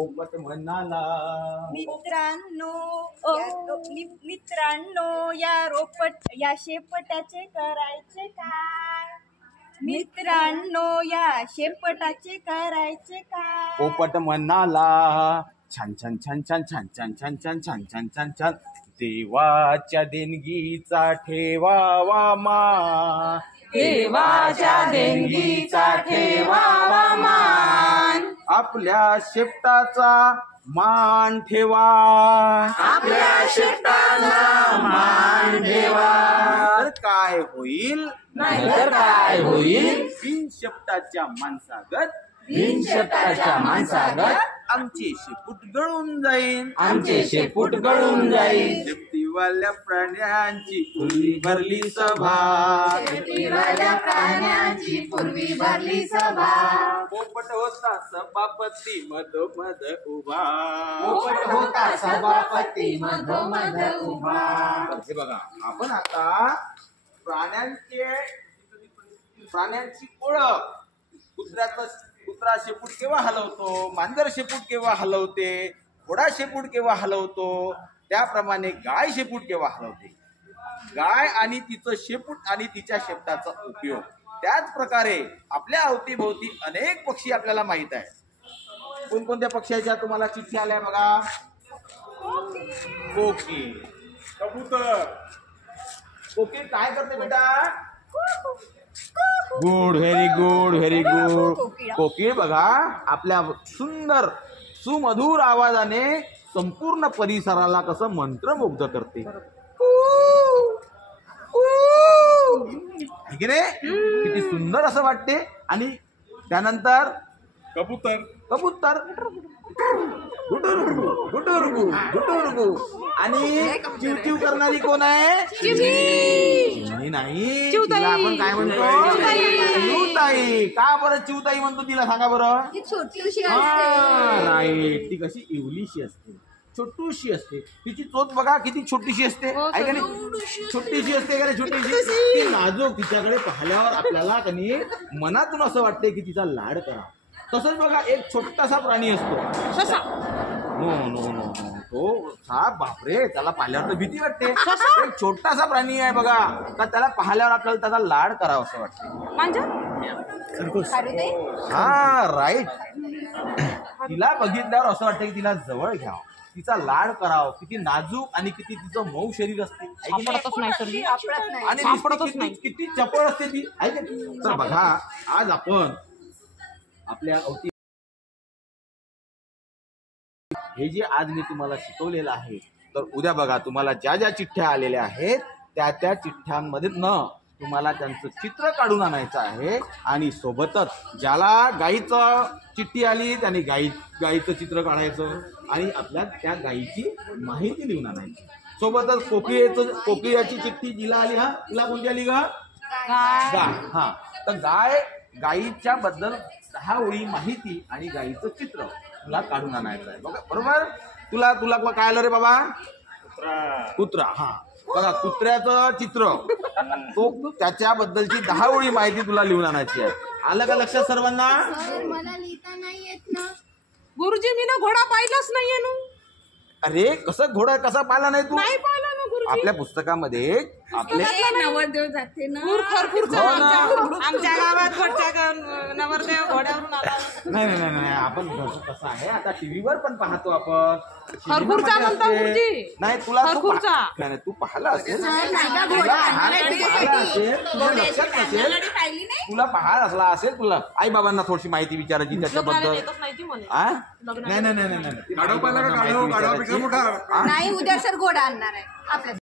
पोपट म्हणाला मित्रांनो या शेपटाचे करायचे काय? मित्रांनो या शेपटाचे करायचे काय? पोपट म्हणाला छान छान छान छान छान छान छान छान छान छान छान छान देवाच्या देणगीचा ठेवावा मान. देवाच्या देणगीचा ठेवावा मान. आपल्या शेपटाचा मान ठेवा. आपल्या शेपटाचा मान ठेवा. तर काय होईल? नाहीतर काय होईल? बिन शेपटाच्या माणसागत शेपटाच्या माणसागत आमचे शेपूट गळून जाईल. आमचे शेपूट गळून जाईल. शेपटीवाल्या प्राण्यांची पूर्वी भरली सभा. शेपटीवाल्या प्राण्यांची पूर्वी भरली सभा. पोपट होता सभापती मधोमध उभा. पोपट होता सभापती मधोमध उभा. हे बघा, आपण आता प्राण्यांची ओळख. कुत्रा शेपूट केव्हा हलवतो, मांजर शेपूट केव्हा हलवते, घोडा शेपूट केव्हा हलवतो, त्याप्रमाणे गाय शेपूट केव्हा हलवते. गाय आणि तिचं शेपूट आणि तिच्या शेपटाचा उपयोग. त्याच प्रकारे आपल्या अवतीभोवती अनेक पक्षी आपल्याला माहित आहे. कोणकोणत्या पक्ष्याच्या तुम्हाला चिठ्ठी आल्या बघा? कोकिल, कबूतर. कोकिल काय करते बेटा? Good, very good, very good. कोकिळ बघा आपल्या सुंदर सुमधुर आवाजाने संपूर्ण परिसराला कसं मंत्रमुग्ध करते. किती सुंदर असं वाटते. आणि त्यानंतर कबूतर गुटुरगु. आणि चिवचिव करणारी कोण आहे? चिमणी नाही, तिला आपण काय म्हणतो? चिवताई. का बरं चिवताई म्हणतो तिला, सांगा बरं? नाही, ती कशी इवलीशी असते, छोटूशी असते. तिची चोच बघा किती छोटीशी असते, आहे का नाही? छोटीशी असते का नाही? छोटीशी, ती नाजूक. तिच्याकडे पाहिल्यावर आपल्याला कधी मनातून असं वाटतंय की तिचा लाड करा. तसंच बघा एक छोटासा प्राणी असतो ससा. नो नो नो नो, तो साप, बापरे, त्याला पाहिल्यावर तर भीती वाटते. एक छोटासा प्राणी आहे बघा, का त्याला पाहिल्यावर आपल्याला त्याचा लाड करावा असं वाटतं. हा, राईट. तिला बघितल्यावर असं वाटतं की तिला जवळ घ्यावं, तिचा लाड करावं. किती नाजूक आणि किती तिचं मऊ शरीर असते, आणि किती चपळ असते ती, आहे का? तर बघा, आज आपण आपल्या अवती हे जे आज मी तुम्हाला शिकवलेलं आहे, तर उद्या बघा तुम्हाला ज्या ज्या चिठ्ठ्या आलेल्या आहेत त्या त्या चिठ्ठ्यांमध्ये तुम्हाला त्यांचं चित्र काढून आणायचं आहे. आणि सोबतच ज्याला गाईचं चिठ्ठी आली त्याने गाईचं चित्र काढायचं आणि आपल्या त्या गाईची माहिती लिहून आणायची. सोबतच कोकिळ्याची चिठ्ठी जिला आली, हा, तिला कोणती आली? गाय. हा, तर गाईच्या बद्दल 10 ओळी माहिती आणि गाईचं चित्र तुला काढून आणायचं आहे. बघा, बरोबर? तुला काय आलं रे बाबा? कुत्रा. हा, बघा, कुत्र्याचं चित्र, तो त्याच्याबद्दलची 10 ओळी माहिती तुला लिहून आणायची आहे. आलं का लक्षात सर्वांना? मला लिहिता नाही येत ना गुरुजी. मी ना घोडा पाहिलाच नाहीये ना. अरे, कसं घोडा कसा पाहिला नाही तू? नाही पाहिला ना गुरुजी. आपल्या पुस्तकामध्ये आपले नवरदेव जाते ना. आमच्या गावात नवरदेव घोड्यावरून आला. नाही, आपण कसं आहे आता टीव्हीवर पण पाहतो आपण. खरखुरचा म्हणता गुरुजी? नाही, तुला खरखुरचा नाही, तू पाहिला असेल, तुला पाहायला असला असेल, तुला आई बाबांना थोडीशी माहिती विचारायची त्याच्याबद्दल. नाही, नाही, उद्या सर घोडा आणणार आहे आपल्या